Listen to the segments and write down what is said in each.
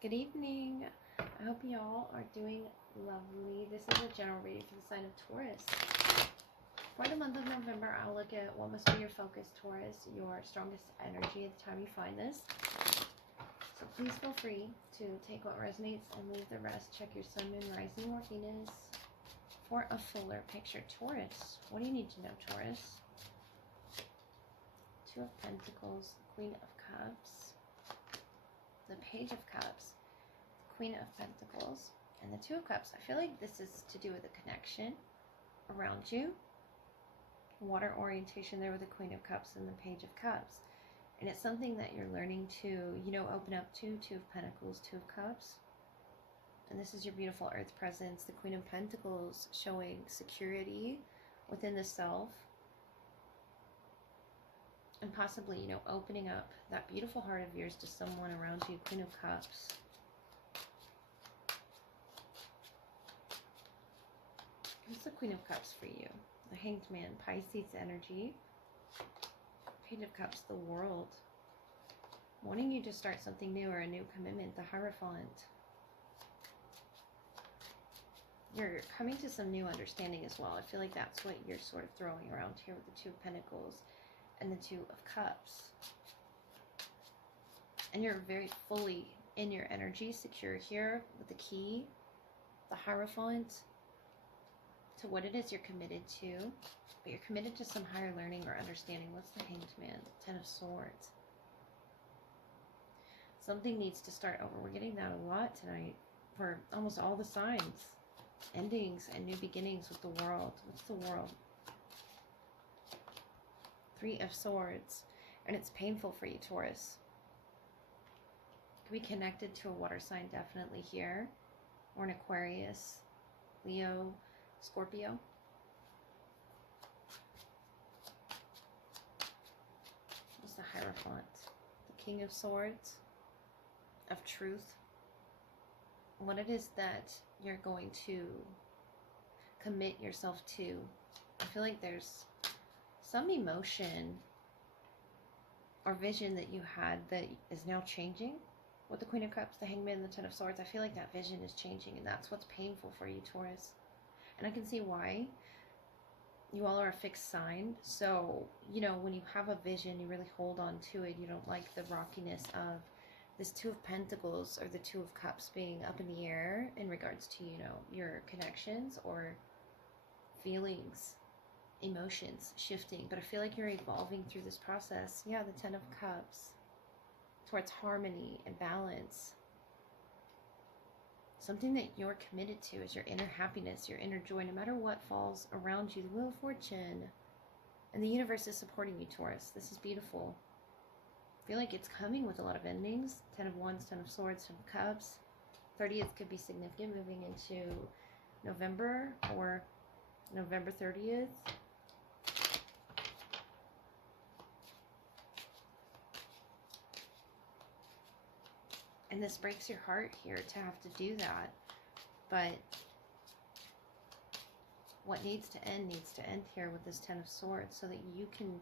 Good evening. I hope y'all are doing lovely. This is a general reading for the sign of Taurus. For the month of November, I'll look at what must be your focus, Taurus, your strongest energy at the time you find this. So please feel free to take what resonates and leave the rest. Check your sun, moon, rising, or Venus for a fuller picture. Taurus, what do you need to know, Taurus? Two of Pentacles, Queen of Cups, the Page of Cups, the Queen of Pentacles, and the Two of Cups. I feel like this is to do with a connection around you. Water orientation there with the Queen of Cups and the Page of Cups. And it's something that you're learning to, open up to. Two of Pentacles, Two of Cups. And this is your beautiful Earth presence. The Queen of Pentacles showing security within the self. And possibly, opening up that beautiful heart of yours to someone around you. Queen of Cups. What's the Queen of Cups for you? The Hanged Man, Pisces energy. Page of Cups, the World. Wanting you to start something new or a new commitment. The Hierophant. You're coming to some new understanding as well. I feel like that's what you're sort of throwing around here with the Two of Pentacles and the Two of Cups. And you're very fully in your energy, secure here with the key, the Hierophant, to what it is you're committed to. But you're committed to some higher learning or understanding. What's the Hanged Man? Ten of Swords. Something needs to start over. We're getting that a lot tonight for almost all the signs. Endings and new beginnings with the World. What's the World? Three of Swords. And it's painful for you, Taurus. Could be connected to a water sign definitely here. Or an Aquarius, Leo, Scorpio. What's the Hierophant? The King of Swords, of Truth. What it is that you're going to commit yourself to. I feel like there's some emotion or vision that you had that is now changing. With the Queen of Cups, the Hangman, and the Ten of Swords, I feel like that vision is changing, and that's what's painful for you, Taurus. And I can see why. You all are a fixed sign, so, when you have a vision, you really hold on to it. You don't like the rockiness of this Two of Pentacles or the Two of Cups being up in the air in regards to, your connections or feelings, emotions shifting. But I feel like you're evolving through this process. Yeah, the Ten of Cups, towards harmony and balance. Something that you're committed to is your inner happiness, your inner joy, no matter what falls around you. The Wheel of Fortune. And the universe is supporting you, Taurus. This is beautiful. I feel like it's coming with a lot of endings. Ten of Wands, Ten of Swords, Ten of Cups. 30th could be significant moving into November or November 30th. And this breaks your heart here to have to do that. But what needs to end here with this Ten of Swords, so that you can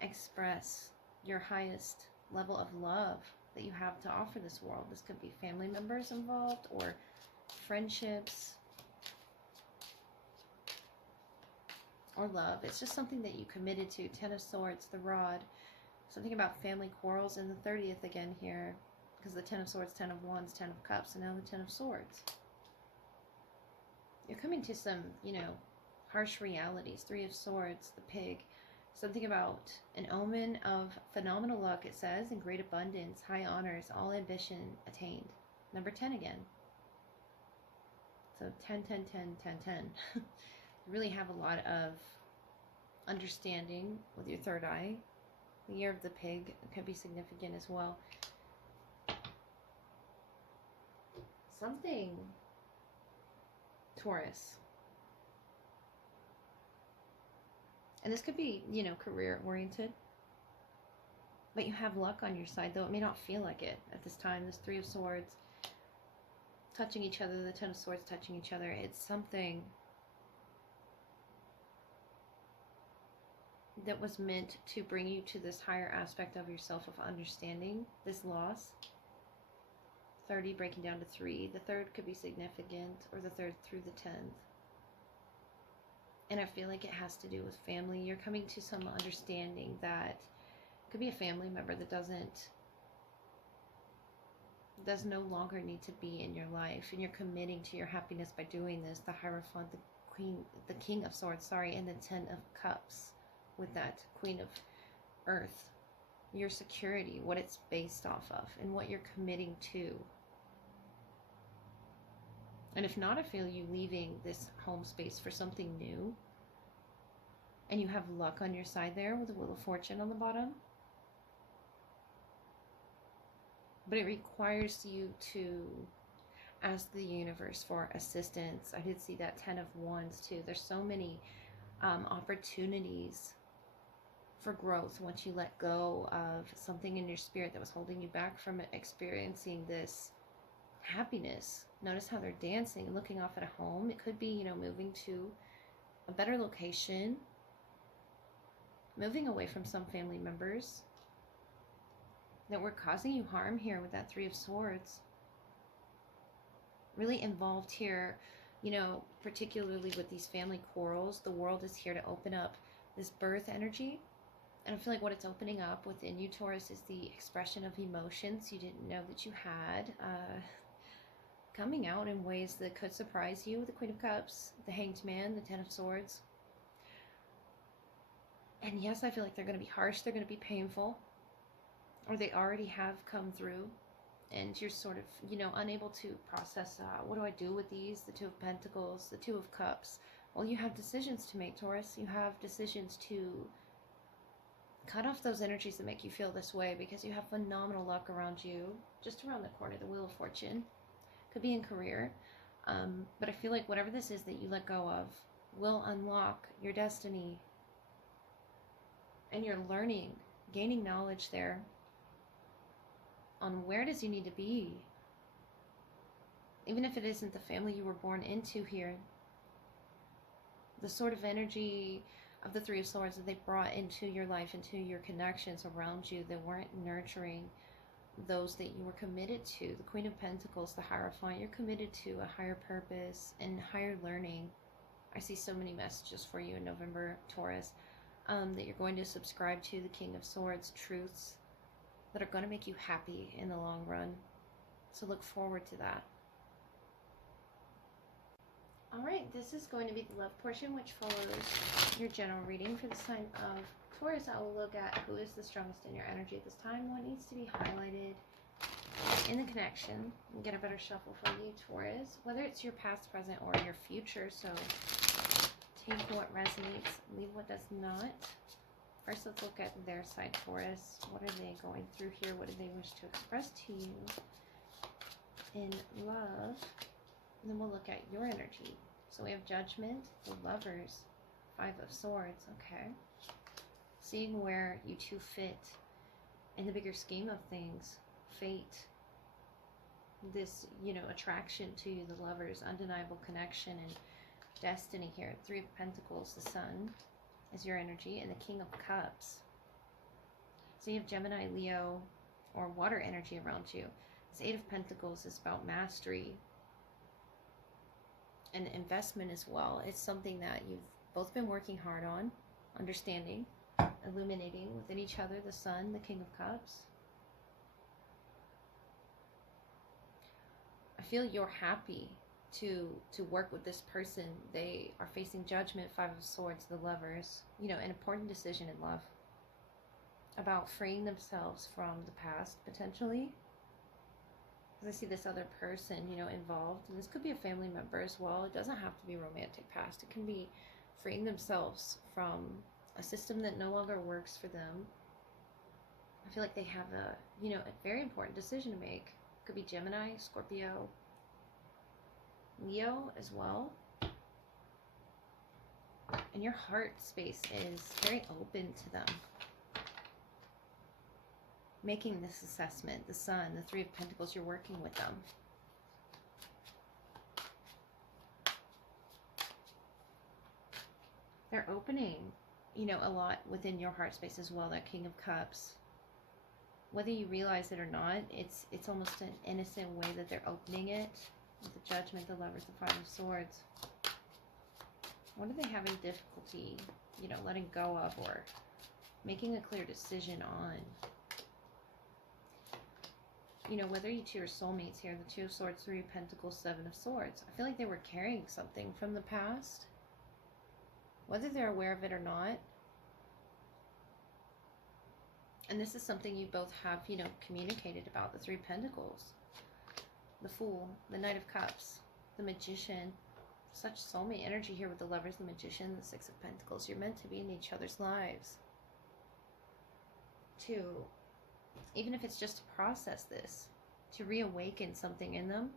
express your highest level of love that you have to offer this world. This could be family members involved or friendships or love. It's just something that you committed to. Ten of Swords, the Rod. Something about family quarrels. And the 30th again here, because the Ten of Swords, Ten of Wands, Ten of Cups, and now the Ten of Swords. You're coming to some, harsh realities. Three of Swords, the Pig. Something about an omen of phenomenal luck, it says, and great abundance, high honors, all ambition attained. Number 10 again. So 10, 10, 10, 10, 10. You really have a lot of understanding with your third eye. The Year of the Pig can be significant as well. Something, Taurus. And this could be, career oriented. But you have luck on your side, though it may not feel like it at this time. This Three of Swords touching each other, the Ten of Swords touching each other. It's something that was meant to bring you to this higher aspect of yourself, of understanding this loss. 30 breaking down to 3. The 3rd could be significant, or the 3rd through the 10th. And I feel like it has to do with family. You're coming to some understanding that it could be a family member that does no longer need to be in your life, and you're committing to your happiness by doing this. The Hierophant, the King of Swords, sorry, and the 10 of Cups with that Queen of Earth. Your security, what it's based off of, and what you're committing to. And if not, I feel you leaving this home space for something new. And you have luck on your side there with the Wheel of Fortune on the bottom. But it requires you to ask the universe for assistance. I did see that 10 of Wands too. There's so many opportunities for growth once you let go of something in your spirit that was holding you back from experiencing this happiness. Notice how they're dancing, looking off at a home. It could be, you know, moving to a better location, moving away from some family members that were causing you harm here with that 3 of Swords. Really involved here, you know, particularly with these family quarrels. The world is here to open up this birth energy. And I feel like what it's opening up within you, Taurus, is the expression of emotions you didn't know that you had, coming out in ways that could surprise you. The Queen of Cups, the Hanged Man, the 10 of Swords. And yes, I feel like they're going to be harsh, they're going to be painful, or they already have come through, and you're sort of, you know, unable to process, what do I do with these? The 2 of Pentacles, the 2 of Cups. Well, you have decisions to make, Taurus. You have decisions to cut off those energies that make you feel this way, because you have phenomenal luck around you, just around the corner. The Wheel of Fortune could be in career, but I feel like whatever this is that you let go of will unlock your destiny, and you're learning, gaining knowledge there on where it is you need to be, even if it isn't the family you were born into here. The sort of energy of the 3 of Swords that they brought into your life, into your connections around you, that weren't nurturing those that you were committed to. The Queen of Pentacles, the Hierophant, you're committed to a higher purpose and higher learning. I see so many messages for you in November, Taurus, that you're going to subscribe to the King of Swords, truths that are going to make you happy in the long run. So look forward to that. Alright, this is going to be the love portion, which follows your general reading for the sign of Taurus. I will look at who is the strongest in your energy at this time, what needs to be highlighted in the connection, and get a better shuffle for you, Taurus, whether it's your past, present, or your future. So take what resonates, leave what does not. First, let's look at their side, Taurus. What are they going through here? What do they wish to express to you in love? And then we'll look at your energy. So we have Judgment, the Lovers, 5 of Swords, okay. Seeing where you two fit in the bigger scheme of things. Fate, this, you know, attraction to the Lovers, undeniable connection, and destiny here. 3 of Pentacles, the Sun, is your energy, and the King of Cups. So you have Gemini, Leo, or water energy around you. This 8 of Pentacles is about mastery and investment as well. It's something that you've both been working hard on, understanding, illuminating within each other. The Sun, the King of Cups. I feel you're happy to work with this person. They are facing judgment, 5 of Swords, the Lovers. You know, an important decision in love about freeing themselves from the past, potentially. Because I see this other person, you know, involved. And this could be a family member as well. It doesn't have to be romantic past. It can be freeing themselves from a system that no longer works for them. I feel like they have a, you know, a very important decision to make. It could be Gemini, Scorpio, Leo as well. And your heart space is very open to them. Making this assessment, the Sun, the 3 of Pentacles, you're working with them. They're opening, you know, a lot within your heart space as well, that King of Cups. whether you realize it or not, it's almost an innocent way that they're opening it. With the Judgment, the Lovers, the Five of Swords. What are they having difficulty, you know, letting go of or making a clear decision on? You know, whether you two are soulmates here, the Two of Swords, Three of Pentacles, Seven of Swords. I feel like they were carrying something from the past. Whether they're aware of it or not. And this is something you both have, you know, communicated about. The Three of Pentacles. The Fool. The Knight of Cups. The Magician. Such soulmate energy here with the Lovers, the Magician, the Six of Pentacles. You're meant to be in each other's lives. To, even if it's just to process this, to reawaken something in them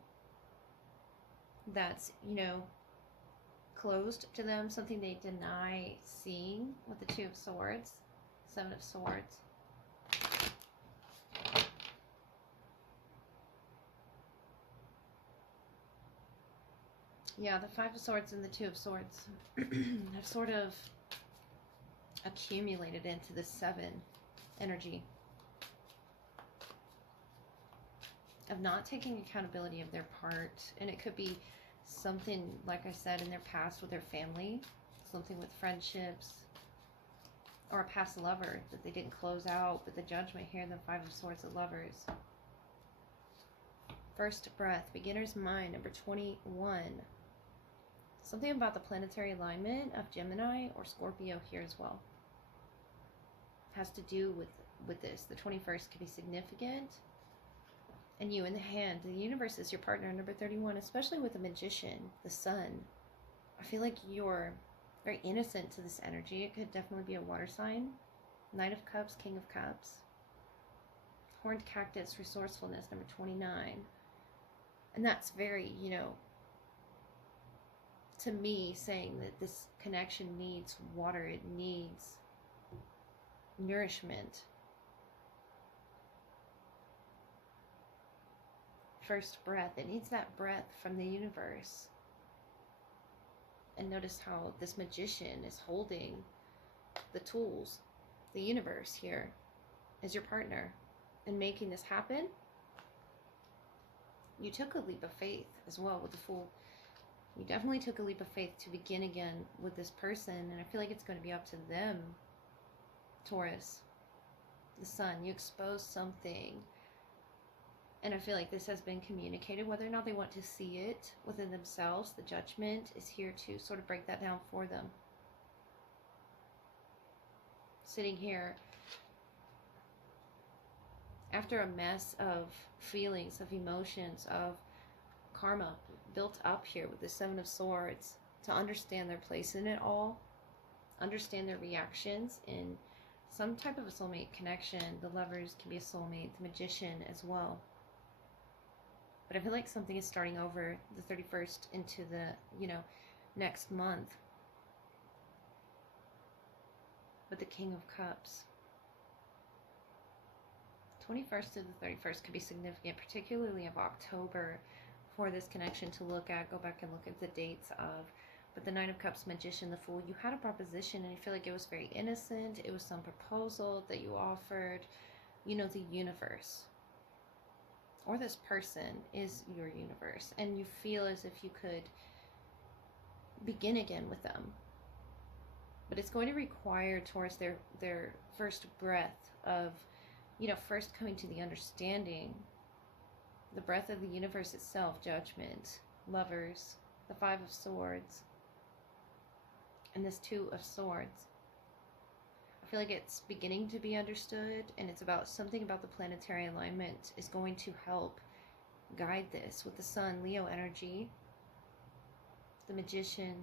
that's, you know, closed to them, something they deny seeing with the Two of Swords, Seven of Swords. Yeah, the Five of Swords and the Two of Swords have sort of accumulated into the Seven energy of not taking accountability of their part. And it could be something, like I said, in their past with their family, something with friendships, or a past lover that they didn't close out. But the Judgment here, the Five of Swords, the Lovers. First breath, beginner's mind, number 21. Something about the planetary alignment of Gemini or Scorpio here as well. Has to do with this. The 21st could be significant. And you in the hand. The universe is your partner, number 31. Especially with the Magician, the Sun. I feel like you're very innocent to this energy. It could definitely be a water sign. Knight of Cups, King of Cups. Horned Cactus, resourcefulness, number 29. And that's very, you know, to me, saying that this connection needs water. It needs nourishment. First breath. It needs that breath from the universe. And notice how this Magician is holding the tools, the universe here, as your partner. And making this happen. You took a leap of faith as well with the Fool. You definitely took a leap of faith to begin again with this person. And I feel like it's going to be up to them, Taurus. The Sun. You exposed something. And I feel like this has been communicated. Whether or not they want to see it within themselves, the Judgment is here to sort of break that down for them. Sitting here after a mess of feelings, of emotions, of karma built up here with the Seven of Swords, to understand their place in it all, understand their reactions in some type of a soulmate connection. The Lovers can be a soulmate, the Magician as well. But I feel like something is starting over the 31st into the, you know, next month. With the King of Cups. 21st to the 31st could be significant, particularly of October, for this connection to look at. Go back and look at the dates of. But the Nine of Cups, Magician, the Fool, you had a proposition and you feel like it was very innocent. It was some proposal that you offered. You know, the universe, or this person, is your universe. And you feel as if you could begin again with them. But it's going to require, towards their first breath of, you know, first coming to the understanding, the breath of the universe itself, Judgment, Lovers, the Five of Swords, and this Two of Swords. I feel like it's beginning to be understood, and it's about something about the planetary alignment is going to help guide this with the Sun, Leo energy, the Magician,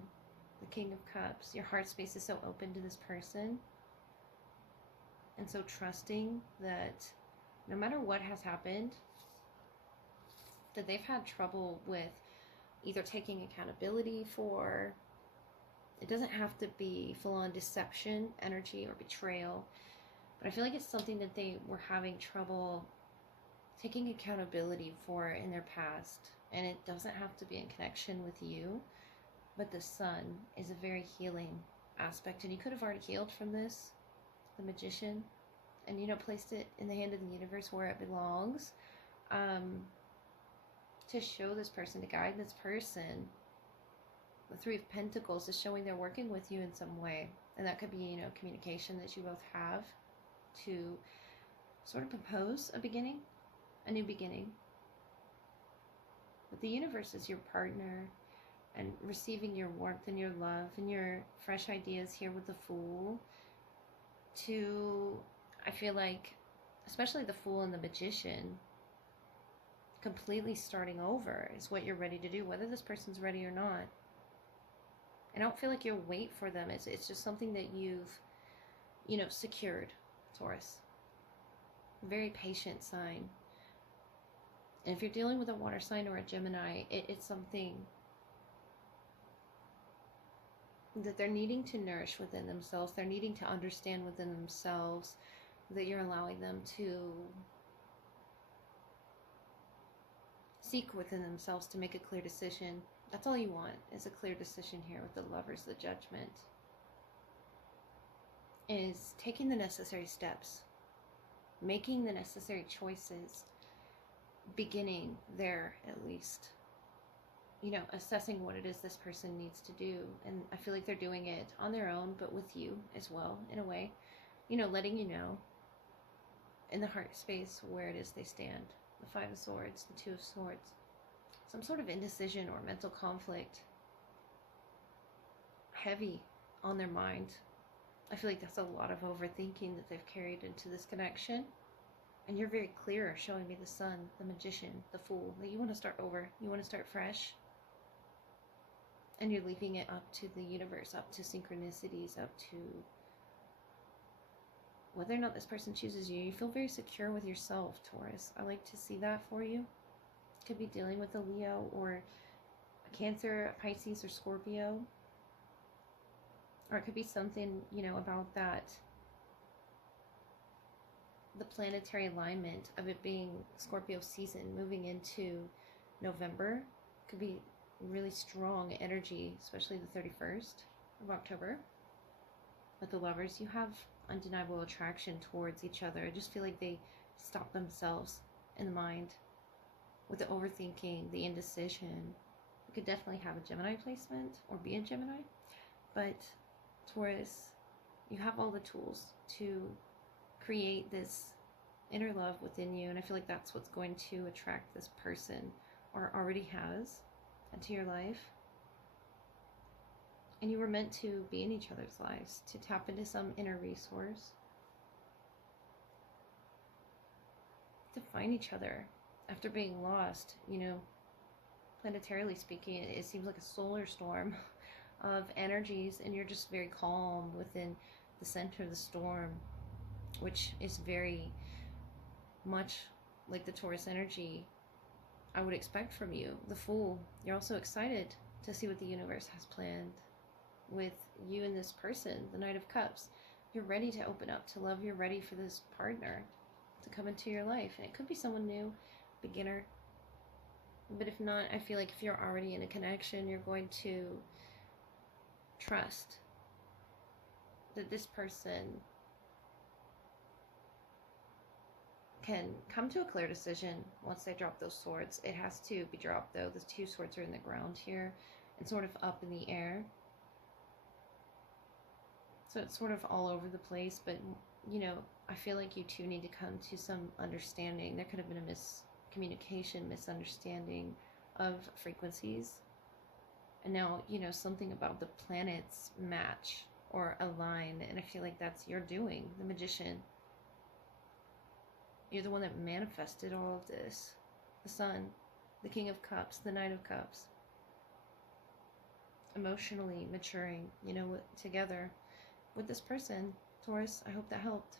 the King of Cups. Your heart space is so open to this person. And so trusting that no matter what has happened, that they've had trouble with either taking accountability for. It doesn't have to be full-on deception, energy, or betrayal. But I feel like it's something that they were having trouble taking accountability for in their past. And it doesn't have to be in connection with you. But the Sun is a very healing aspect. And you could have already healed from this, the Magician. and, you know, placed it in the hand of the universe where it belongs, to show this person, to guide this person. The Three of Pentacles is showing they're working with you in some way. And that could be, you know, communication that you both have to sort of propose a beginning, a new beginning. But the universe is your partner, and receiving your warmth and your love and your fresh ideas here with the Fool. I feel like, especially the Fool and the Magician, completely starting over is what you're ready to do, whether this person's ready or not. I don't feel like you'll wait for them. It's just something that you've, you know, secured, Taurus. Very patient sign. And if you're dealing with a water sign or a Gemini, it's something that they're needing to nourish within themselves. They're needing to understand within themselves, that you're allowing them to seek within themselves to make a clear decision. That's all you want, is a clear decision here with the Lovers. The Judgment is taking the necessary steps, making the necessary choices, beginning there at least, you know, assessing what it is this person needs to do. And I feel like they're doing it on their own, but with you as well, in a way, you know, letting you know in the heart space where it is they stand. The Five of Swords, the Two of Swords, some sort of indecision or mental conflict heavy on their mind. I feel like that's a lot of overthinking that they've carried into this connection. And you're very clear, showing me the Sun, the Magician, the Fool, that you want to start over. You want to start fresh. And you're leaving it up to the universe, up to synchronicities, up to whether or not this person chooses you. You feel very secure with yourself, Taurus. I like to see that for you. Could be dealing with a Leo or a Cancer, a Pisces, or Scorpio. Or it could be something, you know, about that, the planetary alignment of it being Scorpio season moving into November. Could be really strong energy, especially the 31st of October. With the Lovers, you have undeniable attraction towards each other. I just feel like they stop themselves in the mind with the overthinking, the indecision. You could definitely have a Gemini placement or be a Gemini, but Taurus, you have all the tools to create this inner love within you, and I feel like that's what's going to attract this person, or already has, into your life. And you were meant to be in each other's lives, to tap into some inner resource, to find each other after being lost. You know, planetarily speaking, it seems like a solar storm of energies, and you're just very calm within the center of the storm, which is very much like the Taurus energy I would expect from you. The Fool, you're also excited to see what the universe has planned with you and this person. The Knight of Cups, you're ready to open up to love. You're ready for this partner to come into your life, and it could be someone new, beginner. But if not, I feel like if you're already in a connection, you're going to trust that this person can come to a clear decision once they drop those swords. It has to be dropped, though. The two swords are in the ground here and sort of up in the air. So it's sort of all over the place, but, you know, I feel like you two need to come to some understanding. There could have been a miscommunication, misunderstanding of frequencies. And now, you know, something about the planets match or align, and I feel like that's your doing. The Magician, you're the one that manifested all of this. The Sun, the King of Cups, the Knight of Cups. Emotionally maturing, you know, together with this person. Taurus, I hope that helped.